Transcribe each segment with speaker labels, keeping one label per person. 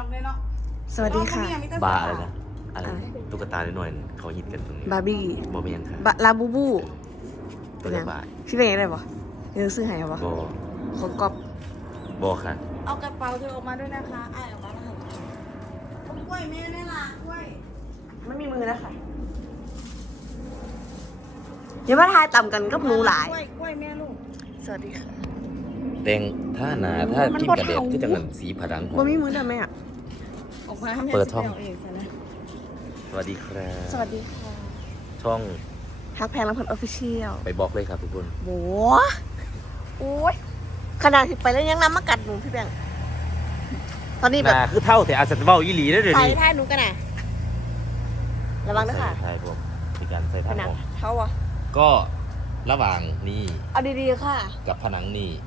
Speaker 1: ำเลยเนาะ
Speaker 2: สวัสดีค่ะ
Speaker 3: บาอะไรนะอะไรตุ๊กตาหน่อยเขาฮิตกันตรงนี้
Speaker 2: บาร์บี้
Speaker 3: บอเป็นยังค่ะ
Speaker 2: ลาบูบู
Speaker 3: ตัวละบาท
Speaker 2: พี่เป็นยังไงบ่ยังซื้อให้บ่
Speaker 3: บอ
Speaker 2: ของก๊อฟ
Speaker 3: บอค่ะ
Speaker 1: เอากระเป๋าเธอออกมาด้วยนะคะอ้ายออกมาแล้วค่ะกล้วยแม่เนี่ยล่ะกล้วย
Speaker 2: ไม่มีมือแล้วค่ะอย่ามาทายต่ำกันกับหนูหลาย
Speaker 1: กล้วยแม่ลูก
Speaker 2: สวัสดีค่ะ
Speaker 3: แตงถ้าหนาถ้ากินกระเด็ดก็จะเหมือนสีผดังของ
Speaker 2: บ่มีมือได้ไหมอ่ะ
Speaker 1: ออกมาให้แม่
Speaker 3: เปิดช่อง
Speaker 1: าเซะนะ
Speaker 3: สวัสดีครับ
Speaker 2: สวัสดีค่ะ
Speaker 3: ช่อง
Speaker 2: ฮักแพงลำพันออฟฟิเชียล
Speaker 3: ไปบล็อกเลยครับทุกคน
Speaker 2: โหโอ้ยขนาดที่ไปแล้วยังน้ำมากัดหนูพี่แบงค์ตอนนี้แบบ
Speaker 3: คือเท่าแต่อาจจะเบ้าอีหลีได้เดี๋ยว
Speaker 2: ใส่
Speaker 3: นี้
Speaker 2: ท่าหนูกันน่ะระวังด้วยค่ะ
Speaker 3: ใช่ผมมีการใส่
Speaker 2: ผ
Speaker 3: ท่า
Speaker 2: นัง
Speaker 3: ออก
Speaker 2: เท้าอ่ะ
Speaker 3: ก็ระหว่างนี่
Speaker 2: เอาดีๆค่ะ
Speaker 3: กับผนังนี่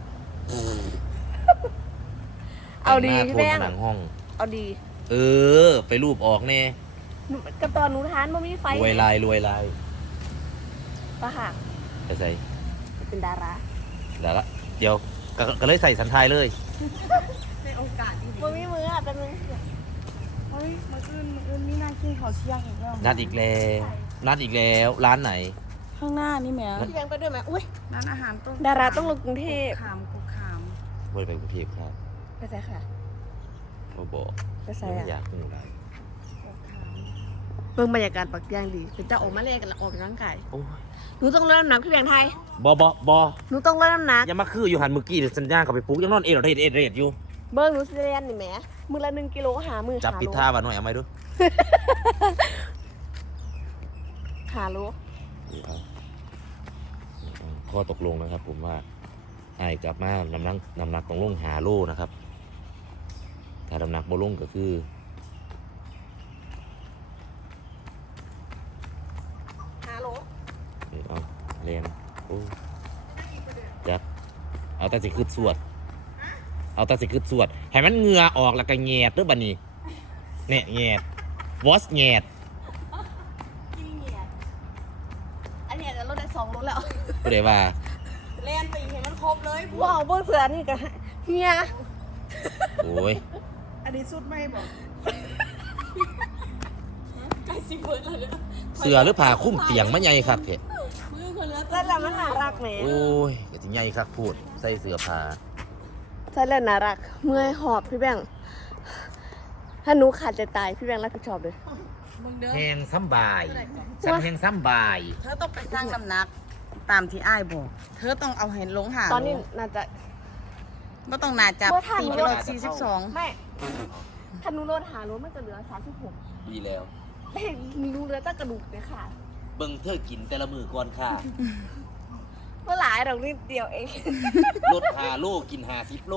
Speaker 2: เอาดี
Speaker 3: แต่ง
Speaker 2: พี่
Speaker 3: ห
Speaker 2: แบ
Speaker 3: น้าง โทนผนังห้อง
Speaker 2: เอาดี
Speaker 3: เออ ไปรูปออกแน่
Speaker 2: หนูกับตอนหนูทานบ่มีไฟ
Speaker 3: รวยลายรวยลาย
Speaker 2: ปะค่ะ
Speaker 3: ไปใส่
Speaker 2: เป็นดารา
Speaker 3: เดี๋ยวละเดี๋ยวก็เลยใส่สันทายเลย
Speaker 1: ในโอกาสดี
Speaker 2: บ่มีมืออ่ะเป็นมือ
Speaker 1: เฮ้ยมื้ออื่นนี่น่ากินข้าวเที่ยงอีกแล้ว
Speaker 3: นัดอีกแล้วนัดอีกแล้วร้านไหน
Speaker 1: ข้างหน้านี่แหม่
Speaker 2: พี่แบงค์ไปด้วยไหมอุ้ย
Speaker 1: ร้านอาหารต้ม
Speaker 2: ดาราต้องลงกรุงเทพ
Speaker 1: กุกขาม
Speaker 3: บริไปกรุงเทพครับ
Speaker 2: ไปใส่ค่ะ
Speaker 3: เขาบอก
Speaker 2: ไปใส่
Speaker 3: ไม่
Speaker 2: อ่ะ
Speaker 3: อยากหูอะไร
Speaker 1: กุกขาม
Speaker 2: เบิ่งบรรยากาศปักย่างดีเป็นเจ้าออกมาเล่นกันออกกำลังกาย
Speaker 3: โอ้ย
Speaker 2: หนูต้องลดน้ำหนักพี่แบงค์ไทย
Speaker 3: บอ
Speaker 2: หนูต้องลดน้ำหนัก
Speaker 3: อย่ามาคืออยู่หันเมื่อกี้เดี๋ยวสัญญาณเขาไปปลุกยังนอนเอเรดอยู่
Speaker 2: เบิ่งหนูสิเรียนนี่แหมมือละ1กิโลหามือ
Speaker 3: จับปิดท่าบ้านหน่อยเอาไหมดู
Speaker 2: หาโล
Speaker 3: ข้อตกลงนะครับ ผมว่าไอ้กลับมาน้ำหนักต้องลงหาโลนะครับ ถ้าน้ำหนักบ่ลงก็คือ
Speaker 2: หาโล
Speaker 3: เอาเรียนโอ้จับเอาแต่สิคืดสวด เอาแต่สิคืดสวดให้มันเหงื่อออกแล้วก็แงดเด้อบัดนี้เนี่ยแงดวอสแงด
Speaker 2: กินเนี่ยอันเนี้ยจะลดได้2โลแล้ว
Speaker 3: ผู้ใดว่า
Speaker 1: เล่นไปเห็นมันครบเลยพวก
Speaker 2: ว้าวเบิ่งเสือนี่ก็เฮีย
Speaker 3: โอ้ย
Speaker 1: อันนี้สุดไม่บอกใกล้สิบเบิร์ดเลย
Speaker 3: เสือหรือผ้าคลุ้มเตียงมันใหญ่ครับเถอะ
Speaker 1: มือคนเหลือ
Speaker 2: ใส่แล้วมันน่ารักแหม
Speaker 3: โอ้ยก็สิใหญ่ครับพูดใส่เสื้อผ้า
Speaker 2: ใส่แล้วน่ารัก เมื่อยหอบพี่แบงค์ถ้าหนูขาดใจตายพี่แบงค์รับผิดชอบเลย
Speaker 1: มึงเด้อ
Speaker 3: แหงซ้ำบายฉันแหงซ้ำบาย
Speaker 1: เธอต้องไปสร้างน้ำหนัก ตามที่อ้ายบอก เธอต้องเอาเห็นลงหา
Speaker 2: ตอนนี้น่าจะ
Speaker 1: ก็ต้องน่าจะ
Speaker 2: เมื่อท่าน
Speaker 1: ตีไป
Speaker 2: รู้
Speaker 1: รถ42
Speaker 2: ไม่ถ้าหนูลดหาโลมันจะเหลือ36
Speaker 3: ดีแล้ว
Speaker 2: แต่หนูเหลือแต่กระดูกเลยค่ะ
Speaker 3: เบิ่งเธอกินแต่ละมือก่อนค่ะ
Speaker 2: เมื่อหลายดอกนิดเดียวเอง
Speaker 3: ลด5 โลกิน50 โล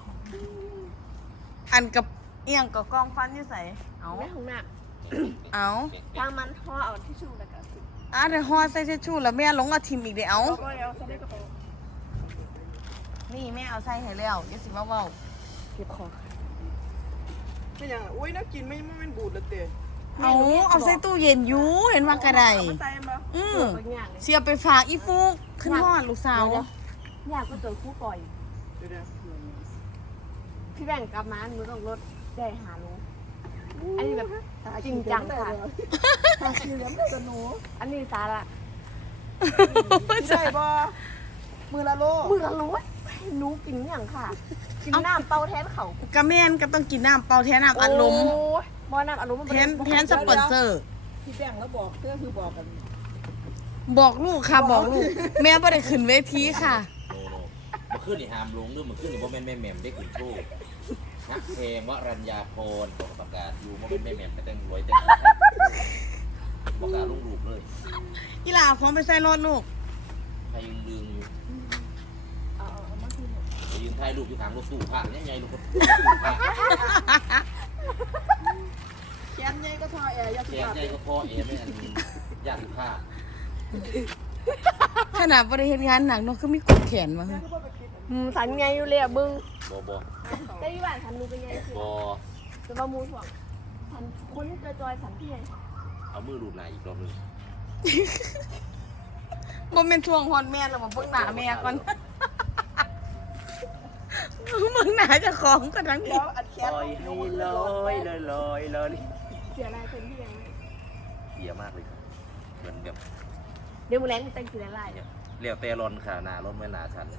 Speaker 1: อันกับเอียงกับกองฟันอยู่ใส่เอา
Speaker 2: แม่ของหนัก
Speaker 1: เอา
Speaker 2: ทางมันห่อเอาที่ชูแล้วก็สิ
Speaker 1: เดี๋ยวห่อใส่เช็ดชู่แล้วแม่ลงเอาทิมอีกเดี๋ยวเอา
Speaker 2: ก็เอาใส่ได้กระเป๋า
Speaker 1: นี่แม่เอาใส่ให้แล้วอย่าสิว่าเว้า
Speaker 2: เก็บของ
Speaker 4: ไม่อย่างอุ้ยน่ากินไม่เป็นบูดเลยเตะ
Speaker 1: เอาใส่ตู้เย็นอยู่เห็นว่ากระได
Speaker 4: มาใส่มา
Speaker 2: บางอย่างเลย
Speaker 1: เสียไปฝากอีฟูกขึ้นฮอดลูกสาว
Speaker 2: อยากก็เจอคู่ปล่อย
Speaker 4: เดี๋ยว
Speaker 2: พี่แบ่งกลับมาหนูต้องลดได้หาโลอันนี้แบบจริงจังค่ะ
Speaker 4: ตาชีเหลือมสนู
Speaker 2: อันนี้สาระ
Speaker 4: ใช่ปะมือละโล
Speaker 2: มือละรู้หนูกินอย่างค่ะ กินน้ำเปาแทนเขา
Speaker 1: กระแม่นก็ต้องกินน้ำเปล่าแทนน้ำอัดลม
Speaker 2: โอ้ยบ่น้ำอัดลมมัน
Speaker 1: แทนสปอนเซอร์
Speaker 4: พี่แป้งแล้วบอกเพื่อคือบอกกัน
Speaker 1: บอกลูกค่ะบอกลูก แม่บ่ได้ขึ้นเวทีค่ะ
Speaker 3: โนมาขึ้นนี่หามลงด้วยมาขึ้นนี่บ่แม่นแม่แหม่มได้ขึ้นโชว์นักเพลงวรัญญาพรของประกาศอยู่บ่แม่นแม่แหม่มไปแต่งรวยแต่งประกาศลงรูปเลย
Speaker 1: อีหลาพร้อมไปใส่รถลูก
Speaker 3: ใครยังลืมอยู่ไปยืนถ่ายรูปอยู่ข้างรถตู้ผ้าเนี่ยใหญ่รถตู้ผ้า
Speaker 4: แขนใหญ่ก็ทอแอร์ยา
Speaker 3: แข
Speaker 4: สี
Speaker 3: น
Speaker 4: ฟัน
Speaker 3: ใหญ่ก็พอเอไม่อันยากผ้า
Speaker 1: ขนาดบริเฮ็ดงานหนักเนาะก็มีกดแขนมา
Speaker 2: สันไงอยู่เลยอ่ะบึง
Speaker 3: บ่
Speaker 2: แต่ที่บ้านสันหนูเป็นไงสิ
Speaker 3: บ่
Speaker 2: จะมามูถ่วงสันคนจอยสันที่ไง
Speaker 3: เอามือรูปไหนอีกรอบนึง
Speaker 1: บ่แม่นทวงฮอดแม่แล้วบ่เบิ่งหน้าแม่ก่อนเบิ่งหน้าเจ้าของก็ทั้งนี้
Speaker 4: แล้วอัน
Speaker 1: แค
Speaker 3: ป
Speaker 1: ท
Speaker 3: ล่อยให้ลอยลอยลอย
Speaker 2: เสียลายเป็นที่ยังไม่
Speaker 3: เสียมากเลยครับเหมือนแบบ
Speaker 2: เดี๋ยวมึงแรงแต่งสีลาย
Speaker 3: เลี้ยวเตะรอนค่ะหนารถไม่หนาฉัน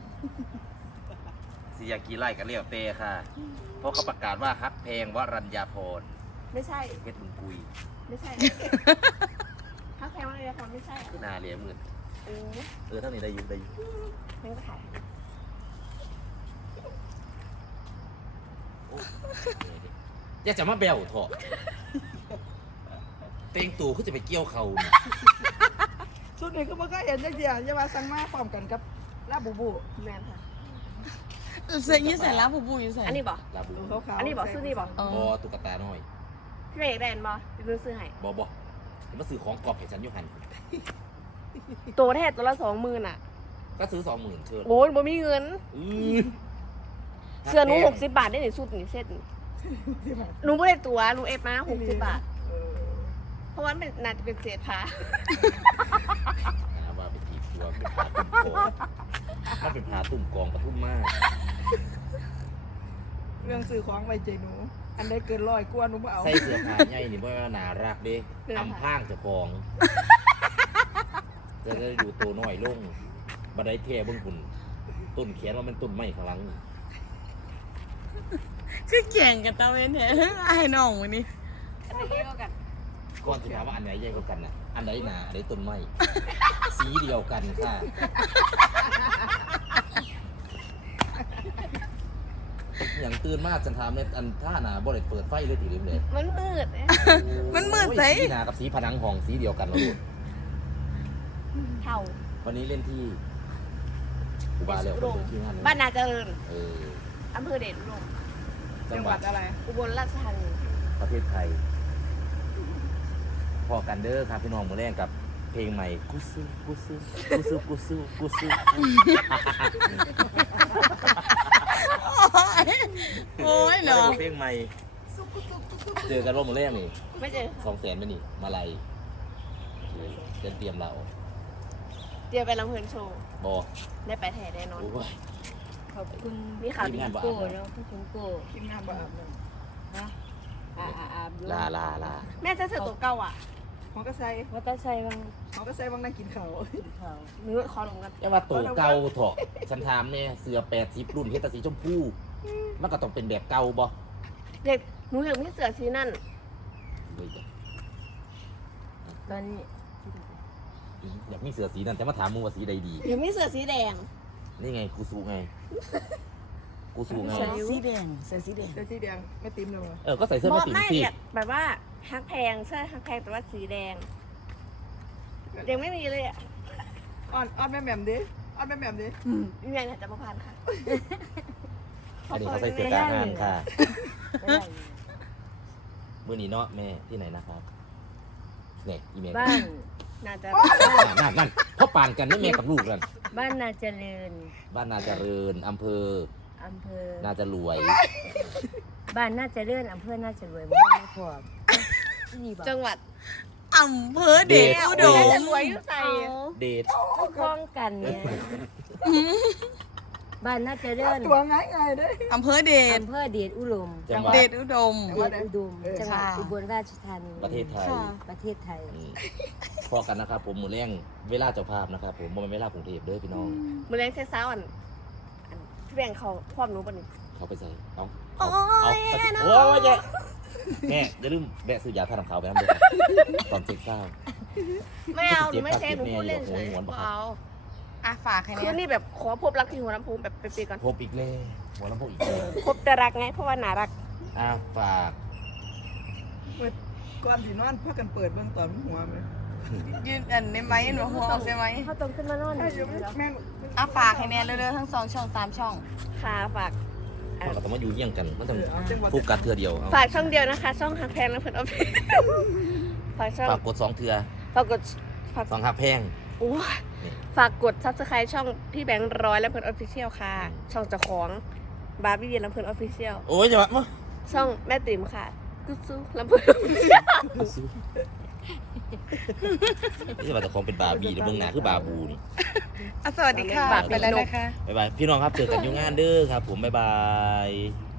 Speaker 3: สิอยากกี่ไร่กับเลี้ยวเตะค่ะ เพราะเขาประกาศว่าฮักเพลงวรัญญาพร
Speaker 2: ไม่ใช่
Speaker 3: เพชรบุญกุย
Speaker 2: ไม่ใช่ถ้าแพงว่าอะไรคนไม่ใช่
Speaker 3: คือนาเลียหมื่น
Speaker 2: โอ้
Speaker 3: เท่านี้ได้อยุ่ได้อยุ่
Speaker 2: แม่งก็ขาย
Speaker 3: อย่าจะมาเบลเถอะเต็งตู่เขาจะไปเกี่ยวเขานี่
Speaker 4: ชุดนี้ก็บ่เคยเห็นจักเดียวอย่าว่าสั่งมาพร้อมกันกับลาบูบู
Speaker 2: แมนค่ะ
Speaker 1: เสื้อยืดใส่แล้วบูบูอยู่ใส่
Speaker 2: อันนี้บอก
Speaker 3: ลาบู
Speaker 4: ตัวขาวๆ
Speaker 2: อันนี้บอกซื้อนี่บอก
Speaker 3: บอตุ๊กตาน้อย
Speaker 2: พี่เอกแดนบอกเดี๋ยวซื้อให้
Speaker 3: บอบอจะมาซื้อของกรอบให้ฉันอยู่หัน
Speaker 2: ตัวแท้ตัวละ20,000อ่ะ
Speaker 3: ก็ซื้อ20,000เชิญ
Speaker 2: โอ้ยบ่มีเงิน
Speaker 3: อื้อ
Speaker 2: เสื้อหนู60 บาทได้หนึ่งชุดนี่เซ็ตนี่หนูไม่ได้ตัวหนูเอฟมา60 บาท เพราะว่ามันน่าจะเป็นเศษผ้า
Speaker 3: นะว่าเป็นทีตัวเป็นผาตุ่มกองมันเป็นผาตุ่มกองกระทุ่มมาก
Speaker 4: เรื่องซื้อของไว้ใจหนู อันใดเกินร้อยกว่าหนูบ่เอา
Speaker 3: ใส่เสื้อผ้าใหญ่นี่บ่ว่าน่ารักเด้อำพรางเจ้าของจะได้ดูตัวน้อยลงบันไดเทเบิ่งคุณต้นแขนว่ามันต้นไม้ข้างหลัง
Speaker 1: คือแข่งกับตาเวนแท้ไอ้น้องวันนี้
Speaker 2: อันนี้ก็กัน
Speaker 3: ก่อนสิถามว่าอันไหนใหญ่กว่ากันน่ะอันไหนหนาอันไหนต้นไม้สีเดียวกันค่ะอย่างตื่นมากฉันถามเนี่ยอันท่าหนาบ่ได้เปิดไฟเลยทีเดียวเลย
Speaker 2: มันมืดเนี่ย
Speaker 1: มันมืด
Speaker 3: โอ้ย
Speaker 1: ใส่
Speaker 3: สีหนากับสีผนังห้องสีเดียวกันเราดู
Speaker 2: เท่า
Speaker 3: วันนี้เล่นที่อุบาเร็วที่งาน
Speaker 2: บ้านนาเจริญ
Speaker 3: เออ
Speaker 2: อำเภอเดชอุดม
Speaker 3: จั
Speaker 4: จั
Speaker 3: ง
Speaker 4: ง
Speaker 3: ห
Speaker 4: ห
Speaker 3: วั
Speaker 4: วั
Speaker 3: ด
Speaker 4: ดอะไร
Speaker 2: อุบลราชธานี
Speaker 3: ประเทศไทยพอกันเด้อครับพี่น้องมือแรกกับเพลงใหม่กุซึกุซึกุซึกุซึกุซึ
Speaker 1: โอ้ยเนาะ
Speaker 3: เพลงใหม่เจอกันรอบมือแรกนี่
Speaker 2: ไม่เจอ
Speaker 3: 200,000ไปนี่มาลัยเตรียมเรา
Speaker 2: เดี๋ยวไปลำเพลินโชว์
Speaker 3: บอ
Speaker 2: ได้ไปแถ่แน่นอน
Speaker 3: โอ้ย
Speaker 1: ขอบคุณ
Speaker 2: มีข่าวดี
Speaker 3: ทีมงานบ่
Speaker 1: โก้
Speaker 3: อาบ
Speaker 1: แล้วพี่คุณโก้
Speaker 4: ทีมงานบ่อาบน้ำ
Speaker 1: นะอาบ
Speaker 3: ลา
Speaker 2: แม่จะเสือตัวเก่าอ่ะ
Speaker 4: หอก็ใส่
Speaker 1: ว่าจะใส่บาง
Speaker 4: หอก็ใส่บางนั่งกินข้าว
Speaker 1: เขา
Speaker 2: หนูขอลงกัน
Speaker 3: อย่าว่าโตเก่าเถอะฉันถามเนี่ยเสือ80รุ่นเฮดแตาสีชมพูมันก็ต้องเป็นแบบเก่าบ่
Speaker 2: เด็กหนูอยากมีเสือสีนั่น
Speaker 3: เลยจ้ะ
Speaker 1: ตอนนี้
Speaker 3: อยากมีเสือสีนั่นแต่มาถามมึงว่าสีใดดี
Speaker 2: อยากมีเสือสีแดง
Speaker 3: นี่ไงกูสูไงกูสูไง
Speaker 1: ใส่สีแดงใส่สีแดง
Speaker 4: เสื้อสีแดงไม่ติ้มเลยว่ะ
Speaker 3: ก็ใส่เสื้อ
Speaker 2: บอก
Speaker 3: มาติ่ม
Speaker 2: ไม่
Speaker 3: สิ
Speaker 2: อยากแบบว่าฮักแพงเสื้อฮักแพงแต่ว่าสีแดงยังไม่มีเลยอ่ะ
Speaker 4: อ้อนแม่แหม่มดิอ้อนแม่แหม่มดิ
Speaker 2: มีแมงอาจจะมาพันค่ะ
Speaker 3: อันนี้เขาใส่เสื้อกล้าห้านค่ะ
Speaker 1: ไม่ได้
Speaker 3: มื่อนี้เนาะแม่ที่ไหนนะครับเนี่ยอีเมล
Speaker 1: บ้าน
Speaker 2: น่าจะ
Speaker 3: นั่นเขาปานกันนี่แม่กับลูกกัน
Speaker 1: บ้านนาเจริญ
Speaker 3: บ้านนาเจริญอำเภอ
Speaker 1: อำเภอ
Speaker 3: นาจะรวย
Speaker 1: บ้านน่าจะเลื่อนอำเภอน่าจะรวยบ้านไม่พอนี่บอก
Speaker 2: จังหวัด
Speaker 1: อำเภอเดชอุด
Speaker 2: น่าม จะรวยอยู่ใส่
Speaker 3: เดท
Speaker 1: เขาคล้องกันเนี่ยบ้านน่าจะเลื่อน
Speaker 4: ตัวง่ายๆเด้
Speaker 1: อำเภอเดช
Speaker 2: อำเภอเดชอุดม
Speaker 3: จังหวัด
Speaker 1: เดชอุดม
Speaker 2: เดชอุดม จังหวัดอุบลราชธานี
Speaker 3: ประเทศไทย
Speaker 2: ค่ะ
Speaker 1: ประเทศไทย
Speaker 3: อืมพอกันนะครับผมมือแรงเวลาเจ้าภาพนะครับผมบ่แมันเวลากรุงเทพเด้อพี่น้อง
Speaker 2: มือแรงเช้าๆอันพี่แบงเขาความรู้ปะนี่
Speaker 3: เขาไปใส่เอา
Speaker 2: โอ้ย
Speaker 3: โอ้ยแม่อย่าลืมแวะซื้อยาทาน้ำขาวไปน้ำเด้อตอนเช็คเศร้า
Speaker 2: ไม่เอาหนูไม่เช็คหนูพูดเล่นเฉย
Speaker 3: หัวหัว
Speaker 2: ไม่เอา
Speaker 1: อ่ะฝากใคร
Speaker 2: คือ
Speaker 1: เนี่ย
Speaker 2: นี่แบบขอพบรักที่หัวลำโพงแบบปีๆก่อน
Speaker 3: พบอีกเลยหัวลำโพงอีกเลย
Speaker 2: พบแต่รักไงเพราะว่าน่ารัก
Speaker 3: ฝาก
Speaker 4: ก่อนสินอนพากันเปิดเบื้องตอนหัวไหม
Speaker 1: ยืนอันได้ไหมหนูหัวออกได้ไหม
Speaker 2: เขาตรงขึ้นมานอน
Speaker 4: แม่อยู่แม่
Speaker 1: อ่ะฝากให้แน่เร็วๆทั้ง2 ช่อง 3 ช่อง
Speaker 2: ค่ะฝาก
Speaker 3: เราต้องมาอยู่เยี่ยงกันมันต้อง
Speaker 4: เอาจังหวัด
Speaker 3: โฟกัสเทือเดียวเอา
Speaker 2: ฝากช่องเดียวนะคะ ช่องฮักแพงและเพื่อนออฟฟิศฝากช่อง
Speaker 3: ฝากกด2เทือ
Speaker 2: ฝากกดฝาก
Speaker 3: 2หักแพง
Speaker 2: โอ้ยฝากกดซับสไครต์ช่องพี่แบงค์ร้อยและเพื่อนออฟฟิเชียลค่ะ ช่องเจ้าของบาร์บี้เดียนและเพื่อนออฟฟิเชียล
Speaker 3: โอ้ยจะมา
Speaker 2: ช่องแม่ติ๋มค่ะกุ๊ซูและเพื่อนออฟฟิเชียล
Speaker 3: นี่จะมาแต่ของเป็นบาร์บี้หรือเบื้องหน้าคือบาบูนี่
Speaker 1: สวัสดีค่ะ ไปแล้วนะคะ
Speaker 3: บ๊ายบายพี่น้องครับเจอกันอยู่งานเด้อครับผมบ๊ายบาย